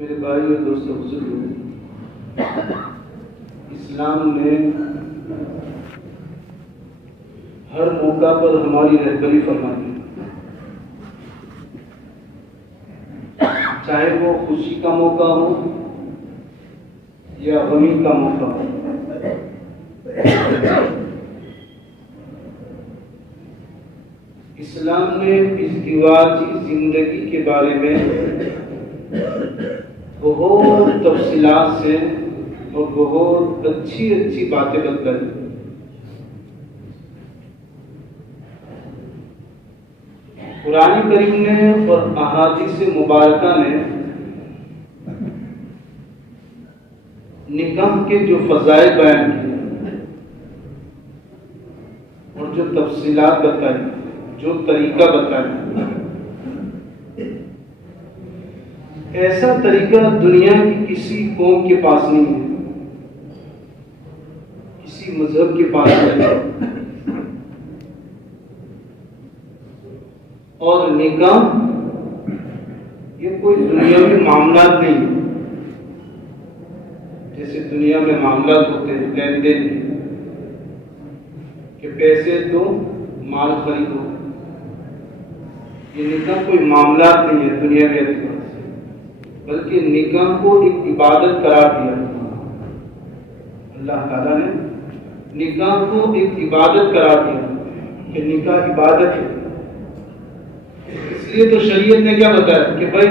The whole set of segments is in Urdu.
میرے بھائی اور دوستوں بزرگوں، اسلام نے ہر موقع پر ہماری رہبری فرمائی، چاہے وہ خوشی کا موقع ہو یا غمی کا موقع ہو۔ اسلام نے ازدواجی زندگی کے بارے میں بہت تفصیلات سے اور بہت اچھی باتیں بتائی۔ قرآن کریم نے اور احادیث مبارکہ نے نکاح کے جو فضائل بیان کیے اور جو تفصیلات بتائی، جو طریقہ بتایا، ایسا طریقہ دنیا کی کسی قوم کے پاس نہیں ہے، کسی مذہب کے پاس نہیں ہے۔ اور نکاح یہ کوئی دنیاوی معاملات نہیں ہے، جیسے دنیا میں معاملات ہوتے ہیں لین دین کہ پیسے دو مال خریدو۔ یہ نکاح کوئی معاملات نہیں ہے دنیاوی اعتبار سے، بلکہ نکاح کو ایک عبادت قرار دیا۔ اللہ تعالیٰ نے نکاح کو ایک عبادت قرار دیا کہ نکاح عبادت ہے۔ اس لیے تو شریعت نے کیا بتایا کہ بھائی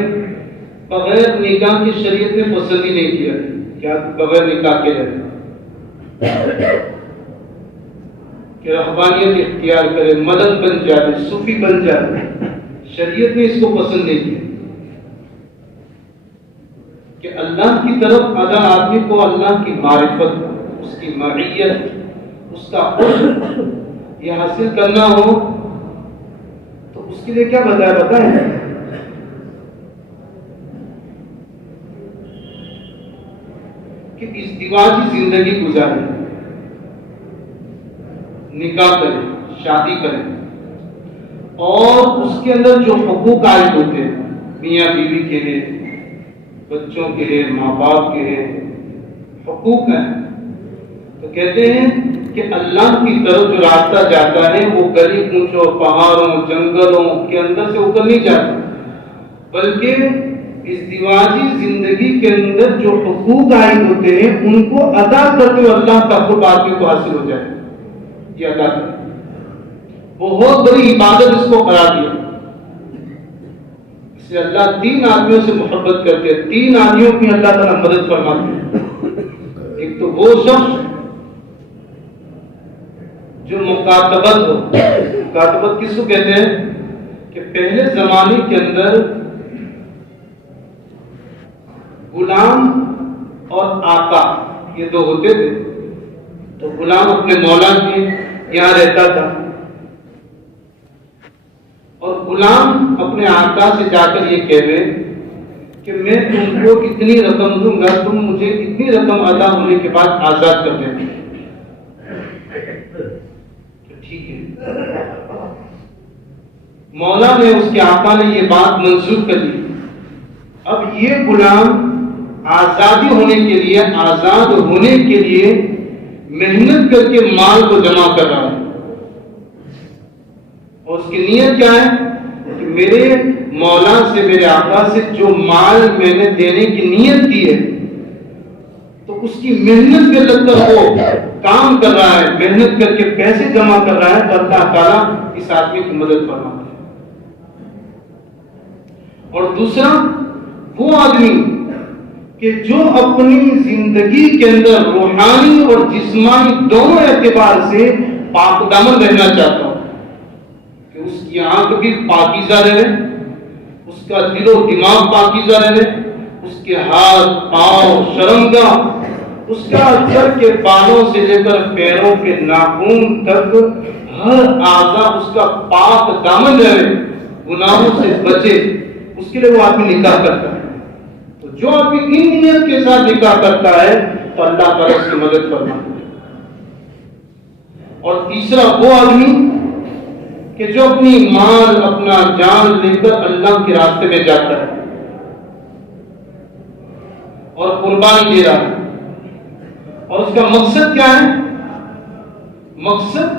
بغیر نکاح کی شریعت نے پسند ہی نہیں کیا کیا بغیر نکاح کے رہے، کہ رہبانیت اختیار کرے، مدد بن جائے، صوفی بن جائے۔ شریعت نے اس کو پسند نہیں کیا کہ اللہ کی طرف اگر آدمی کو اللہ کی معرفت، اس کی معیت، اس کا قرب یہ حاصل کرنا ہو تو اس کے لیے کیا بتائیں کہ ازدواجی زندگی گزارے، نکاح کرے، شادی کرے، اور اس کے اندر جو حقوق عائد ہوتے ہیں میاں بیوی کے لیے، بچوں کے لیے، ماں باپ کے لیے حقوق ہیں، تو کہتے ہیں کہ اللہ کی طرف جو راستہ جاتا ہے وہ گلی کوچوں، پہاڑوں، جنگلوں کے اندر سے اوپر نہیں جاتا، بلکہ ازدواجی زندگی کے اندر جو حقوق عائد ہوتے ہیں ان کو ادا کرتے ہوئے اللہ کا قرب آدمی کو حاصل ہو جائے۔ یہ ادا کرے، بہت بڑی عبادت اس کو قرار دیا۔ اس لیے اللہ تین آدمیوں سے محبت کرتے ہیں، تین آدمیوں کی اللہ تعالیٰ مدد فرماتے ہیں۔ ایک تو وہ شخص جو مکاتبت ہو۔ مکاتبت کس کو کہتے ہیں کہ پہلے زمانے کے اندر غلام اور آقا یہ دو ہوتے تھے، تو غلام اپنے مولا کے یہاں رہتا تھا اور غلام اپنے آقا سے جا کر یہ کہے کہ میں تم کو اتنی رقم دوں گا، تم مجھے اتنی رقم ادا ہونے کے بعد آزاد کر دیں۔ ٹھیک ہے، مولا نے، اس کے آقا نے یہ بات منظور کر لی۔ اب یہ غلام آزادی ہونے کے لیے، آزاد ہونے کے لیے محنت کر کے مال کو جمع کر رہا ہے، اور اس کی نیت کیا ہے کہ میرے مولا سے، میرے آقا سے جو مال میں نے دینے کی نیت کی ہے، تو اس کی محنت کے لگ کر وہ کام کر رہا ہے، محنت کر کے پیسے جمع کر رہا ہے، تو اللہ تعالیٰ اس آدمی کی مدد فرماتا ہے۔ اور دوسرا وہ آدمی کہ جو اپنی زندگی کے اندر روحانی اور جسمانی دونوں اعتبار سے پاک دامن رہنا چاہتا ہو، کہ اس کی آنکھ بھی پاکیزہ رہے، اس کا دل و دماغ پاکیزہ رہے، اس کے ہاتھ، پاؤں، شرمگاہ، اس کا سر کے بالوں سے لے کر پیروں کے ناخن تک ہر اعضاء اس کا پاک دامن رہے، گناہوں سے بچے، اس کے لیے وہ آدمی نکاح کرتا ہے۔ تو جو آدمی ان نیت کے ساتھ نکاح کرتا ہے تو اللہ تعالیٰ اس کی مدد فرماتا ہے۔ اور تیسرا وہ آدمی کہ جو اپنی مال، اپنا جان لے کر اللہ کے راستے میں جاتا ہے، اور قربانی دے رہا ہے، اور اس کا مقصد کیا ہے؟ مقصد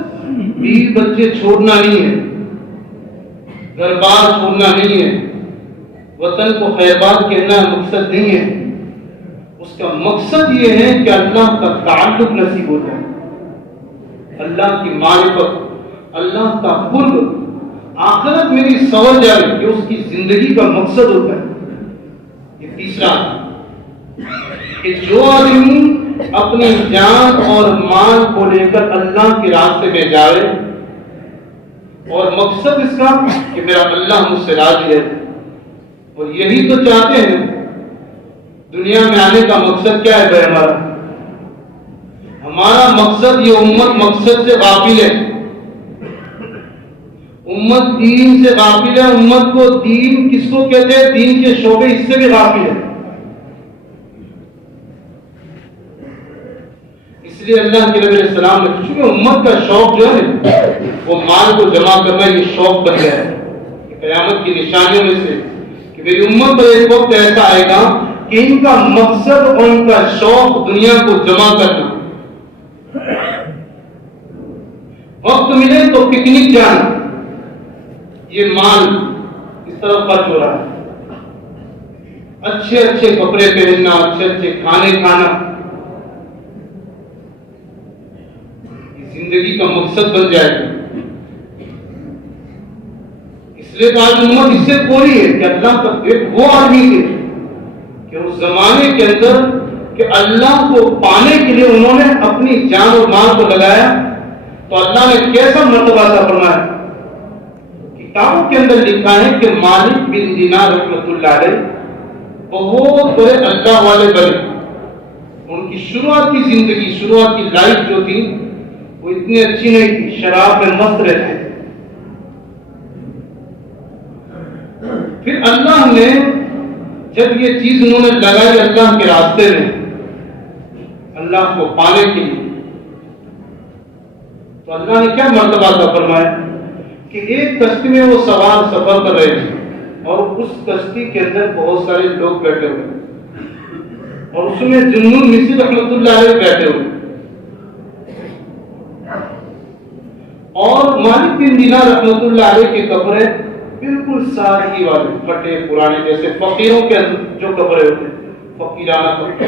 بیوی بچے چھوڑنا نہیں ہے، گھر بار چھوڑنا نہیں ہے، وطن کو خیرباد کہنا مقصد نہیں ہے. اس کا مقصد یہ ہے کہ اللہ کا تعلق نصیب ہو جائے، اللہ کی معرفت، اللہ کا قرب، آخرت میری سمجھ جائے کہ اس کی زندگی کا مقصد ہوتا ہے. یہ تیسرا کہ جو آدمی اپنی جان اور مال کو لے کر اللہ کے راستے میں جائے اور مقصد اس کا کہ میرا اللہ مجھ سے راضی ہے، اور یہی تو چاہتے ہیں. دنیا میں آنے کا مقصد کیا ہے بھائی؟ ہمارا مقصد، یہ امت مقصد سے غافل ہے، امت دین سے غافل ہے. امت کو دین کس کو کہتے ہیں؟ دین کے شعبے اس سے بھی غافل ہے. اس لیے اللہ کے نبی علیہ السلام نے چونکہ امت کا شوق جو ہے وہ مال کو جمع کرنا، یہ شوق بن گیا ہے. قیامت کی نشانیوں میں سے کہ میری امت پر ایک وقت ایسا آئے گا کہ ان کا مقصد اور ان کا شوق دنیا کو جمع کرنا. وقت ملے تو پکنک جانا، یہ مال اس طرف خرچ ہو رہا ہے. اچھے اچھے کپڑے پہننا، اچھے اچھے کھانے کھانا، یہ زندگی کا مقصد بن جائے گا. اس لیے تو آج امت اس سے کوری ہے کہ اللہ کا وہ آدمی تھے کہ اس زمانے کے اندر کہ اللہ کو پانے کے لیے انہوں نے اپنی جان اور مال کو لگایا، تو اللہ نے کیسا مرتبہ عطا فرمایا. کتابوں کے اندر لکھا ہے کہ مالک بن دینار رحمۃ اللہ علیہ بہت بڑے اللہ والے بنے. ان کی شروعات کی زندگی، شروعات کی لائف جو تھی وہ اتنی اچھی نہیں تھی، شراب میں مست رہتے. پھر اللہ نے جب یہ چیز انہوں نے لگائی اللہ کے راستے میں، اللہ کو پانے کے لیے، تو اللہ نے کیا مرتبہ عطا فرمایا کہ ایک کشتی میں وہ سوار سفر کر رہے تھے اور اس کشتی کے اندر بہت سارے لوگ بیٹھے ہوئے اور اس میں ذوالنون مصری رحمۃ اللہ علیہ بیٹھے ہوئے. اور مالک بن دینار رحمۃ اللہ علیہ کے کپڑے بالکل سادگی والے، پھٹے پرانے، جیسے فقیروں کے جو کپڑے ہوتے ہیں، فقیرانہ کپڑے،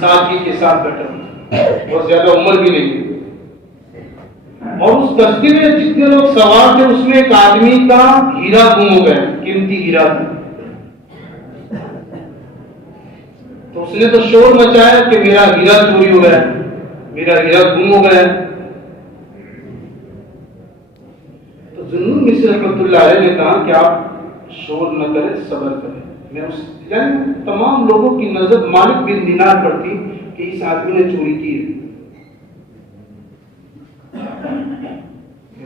سادگی کے ساتھ بیٹھے، بہت زیادہ عمر بھی نہیں. اور اس کشتی میں جتنے لوگ سوار تھے اس میں ایک آدمی کا ہیرا گم ہو گیا، قیمتی ہیرا تھا. تو اس نے تو شور مچایا کہ میرا ہیرا چوری ہو گیا، میرا ہیرا گم ہو گیا. تو ذوالنون مصری رحمۃ اللہ علیہ نے کہا کہ آپ شور نہ کریں، صبر کریں. میں اس یعنی تمام لوگوں کی نظر مالک بن دینار پر تھی کہ اس آدمی نے چوری کی ہے.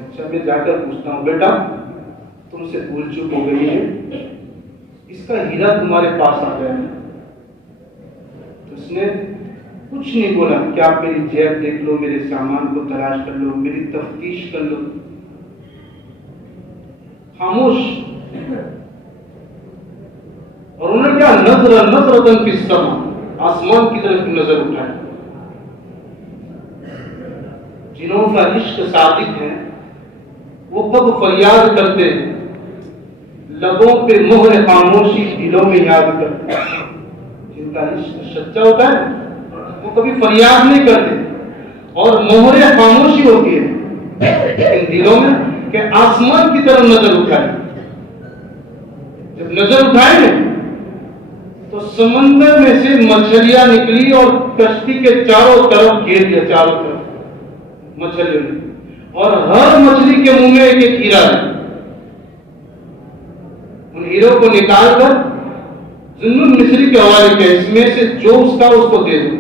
اچھا میں جا کر پوچھتا ہوں، بیٹا تم سے بھول چوک ہو گئی ہے، اس کا ہیرا تمہارے پاس آ گیا ہے. تو اس نے کچھ نہیں بولا کہ آپ میری جیب دیکھ لو، میرے سامان کو تلاش کر لو، میری تفتیش کر لو. خاموش. اور انہوں نے کیا نظرۃ فی السماء، آسمان کی طرف نظر اٹھائی. جنہوں کا عشق صادق ہے وہ کب فریاد کرتے ہیں، لبوں پہ مہر خاموشی، دلوں میں یاد کرتے. جن کا عشق سچا ہوتا ہے وہ کبھی فریاد نہیں کرتے اور مہر خاموشی ہوتی ہے، لیکن دلوں میں کہ آسمان کی طرف نظر اٹھائے. جب نظر اٹھائے نا تو سمندر میں سے مچھلیاں نکلی اور کشتی کے چاروں طرف گھیر دیا، چاروں طرف مچھلیوں نے، اور ہر مچھلی کے منہ میں ایک ایک ہیرا ہے. ان ہیروں کو نکال کر ذوالنون مصری کے حوالے کیا، اس میں سے جو اس کا اس کو دے دو.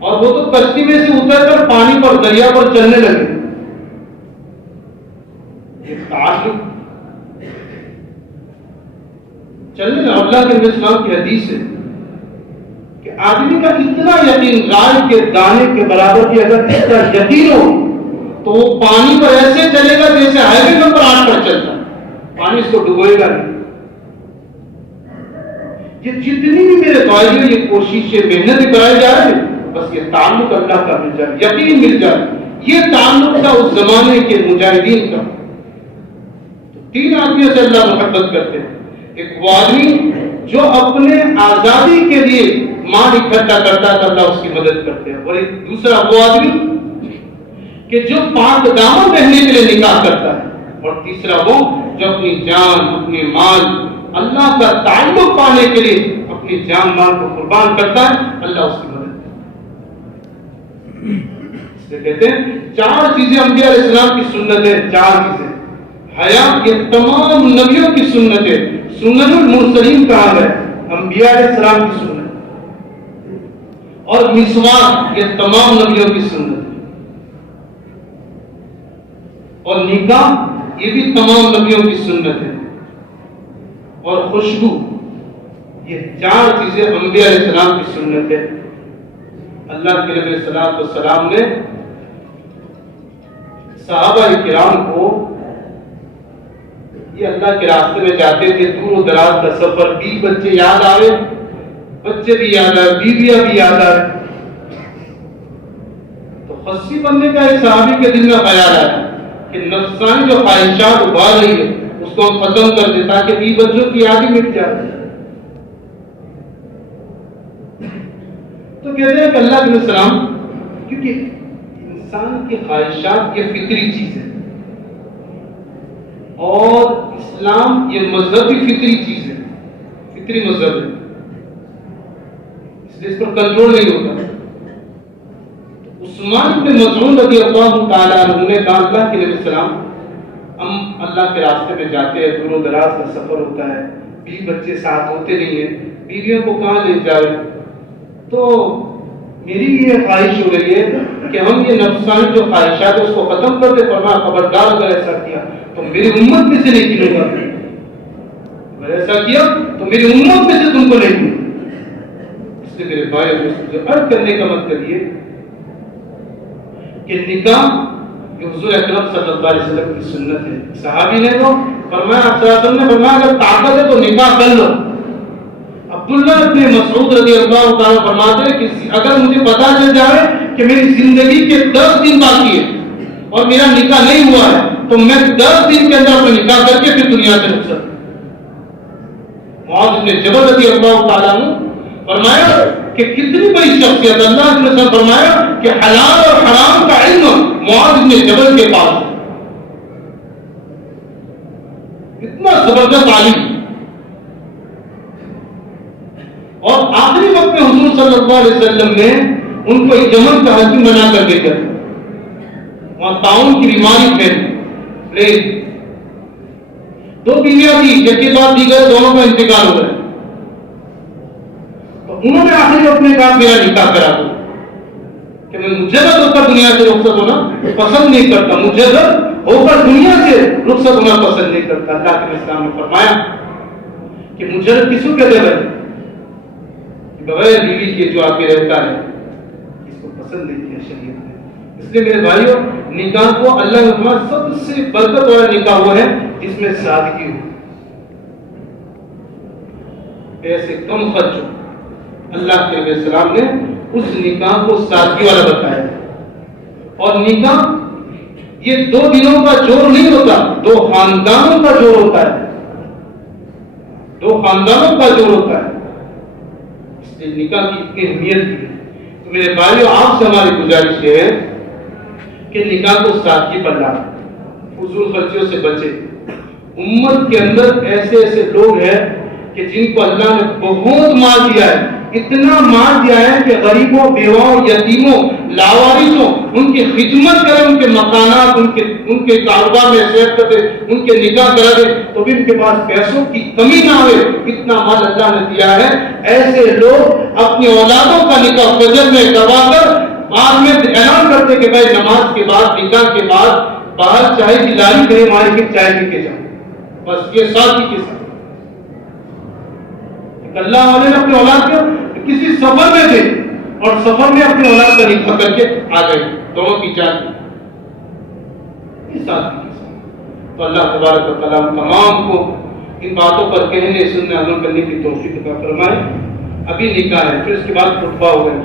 اور وہ تو کشتی میں سے اتر کر پانی پر، دریا پر چلنے لگے. تعلق چلنے لگا. اللہ کے نبی صلی اللہ علیہ وسلم کی حدیث ہے کہ آدمی کا اتنا یقین، رائے کے دانے کے برابر کی اگر اس کا یقین ہو تو وہ پانی پر ایسے چلے گا جیسے ہائی وے نمبر 8 پر چلتا ہے. پانی اس کو ڈبوئے گا نہیں. یہ جتنی بھی میرے بھائیوں یہ کوششیں محنتیں کرائی جا رہی ہیں، بس یہ تعلق اللہ کا مل جائے، یقین مل جائے، یہ تعلق تھا اس زمانے کے مجاہدین کا۔ تو 3 آدمیوں سے اللہ محبت کرتے ہیں۔ ایک وہ آدمی جو اپنے آزادی کے لیے مال اکٹھا کرتا ہے تو اللہ اس کی مدد کرتے ہیں، اور ایک دوسرا وہ آدمی کہ جو پاک دامن رہنے کے لیے نکاح کرتا ہے، اور تیسرا وہ جو اپنی جان اپنی مال اللہ کا تعلق پانے کے لیے اپنی جان مال کو قربان کرتا ہے، اللہ اس کی مدد کرتا ہے۔ اس لیے کہتے ہیں 4 چیزیں انبیاء علیہ السلام کی سنت ہے، 4 چیزیں۔ حیا یہ تمام نبیوں کی سنت ہے، سنن المرسلین کہا ہے، انبیاء علیہ السلام کی سنت، اور مسواک یہ تمام نبیوں کی سنت ہے، اور نکاح یہ بھی تمام نبیوں کی سنت ہے، اور خوشبو یہ 4 چیزیں انبیاء علیہ السلام کی سنت ہے۔ اللہ کے نبی صلی اللہ علیہ وسلم نے صحابہ کرام کو یہ اللہ کے راستے میں جاتے تھے، دور و دراز کا سفر، 20 بچے یاد آئے، بچے بھی یاد آئے، بیویاں بھی یاد آئے، تو خصی بننے کا ایک صحابی کے دل میں خیال آیا کہ نفسانی جو خواہشات ابھر رہی ہے اس کو ہم ختم کر دیں تاکہ 20 بچوں کی یاد ہی مٹ جائے۔ تو کہتے ہیں کہ اللہ کے السلام، کیونکہ انسان کی خواہشات یہ فطری چیز ہے، اور اسلام یہ مذہبی فطری چیز ہے، فطری مذہب ہے، اس لیے اس پر کنٹرول نہیں ہوتا۔ عثمان بن مظعون رضی اللہ تعالیٰ عنہ نے کہا اللہ کے نبی السلام، ہم اللہ کے راستے میں جاتے ہیں، دور و دراز کا سفر ہوتا ہے، 20 بچے ساتھ ہوتے نہیں ہیں، بیویوں کو کہاں لے جائے، تو میری یہ خواہش ہو رہی ہے کہ ہم یہ نفسانی جو خواہشات ہے اس کو ختم کر دیں۔ فرمایا خبردار اگر ایسا کیا تو میری امت میں سے نہیں گنوں گا، اگر ایسا کیا تو میری امت میں سے تم کو نہیں گنوں۔ اس لیے میرے بھائی جو عرض کرنے کا مطلب یہ کہ نکاح جو حضور اکرم صلی اللہ علیہ وسلم کی سنت ہے۔ صحابی نے تو فرمایا، آپ صلی اللہ علیہ وسلم نے فرمایا اگر طاقت ہے تو نکاح کر لو۔ عبداللہ ابن مسعود رضی اللہ تعالیٰ فرماتے ہیں کہ اگر مجھے پتا چل جائے کہ میری زندگی کے 10 دن باقی ہے اور میرا نکاح نہیں ہوا ہے تو میں 10 دن کے اندر اپنا نکاح کر کے پھر دنیا سے رخصت۔ معاذ بن جبل رضی اللہ تعالیٰ عنہ فرمایا کہ کتنی بڑی شخصیت، اللہ نے وسلم فرمایا کہ حلال اور حرام کا علم معاذ بن جبل کے پاس، اتنا زبردست عالم، اور آخری وقت میں حضور صلی اللہ علیہ وسلم نے ان کو یمن کا حاکم بنا کر دے کر وہاں طاعون کی بیماری پھیلی، 2 بیویاں تھی، ایک کے بعد دیگر دونوں کا انتقال ہو گیا، تو انہوں نے آخری وقت میں کہا میرا نکاح کرا دو، کہ میں مجرد ہو کر دنیا سے رخصت ہونا پسند نہیں کرتا، مجرد ہو کر دنیا سے رخصت ہونا پسند نہیں کرتا۔ اللہ کے اسلام نے فرمایا کہ مجرد کس کو کہتے ہیں؟ بغیر بیوی کے جو آپ کے رہتا ہے، اس کو پسند نہیں کیا شریعت نے۔ اس لیے میرے بھائیوں، نکاح کو اللہ نے فرمایا سب سے برکت والا نکاح وہ ہے جس میں سادگی ہو، ایسے کم خرچ ہو۔ اللہ کے نبی السلام نے اس نکاح کو سادگی والا بتایا، اور نکاح یہ 2 دنوں کا جوڑ نہیں ہوتا، 2 خاندانوں کا جوڑ ہوتا ہے، 2 خاندانوں کا جوڑ ہوتا ہے۔ نکاح کی اتنی اہمیت ہے، تو میرے بھائیوں آپ سے ہماری گزارش یہ ہے کہ نکاح کو سادگی پر لائیں، فضول خرچیوں سے بچے۔ امت کے اندر ایسے ایسے لوگ ہیں کہ جن کو اللہ نے بہت مال دیا ہے، اتنا مال دیا ہے کہ غریبوں، بیواؤں، یتیموں، لاوارثوں ان کی خدمت کرے، ان کے مکانات، ان کے کاروبار میں سیٹ کر دے، ان کے نکاح کرا دے تو بھی ان کے پاس پیسوں کی کمی نہ ہوئے، اتنا مال اللہ نے دیا ہے۔ ایسے لوگ اپنی اولادوں کا نکاح فجر میں کروا کر بعد میں اعلان کرتے کہ بھائی نماز کے بعد، نکاح کے بعد باہر چائے کی لاری گئے مارے کے چائے پی کے جاؤ، بس یہ ساتھی کے ساتھ۔ اللہ والے نے اپنے اولاد کو کسی سفر میں تھے اور سفر میں اپنے اولاد کا نکاح کر کے آ گئے، دونوں کی چار کی ساتھ۔ تو اللہ تبارک و تعالیٰ تمام کو ان باتوں پر کہنے سننے عمل کرنے کی توفیق عطا فرمائے. ابھی نکاح ہے، پھر اس کے بعد خطبہ ہوگا.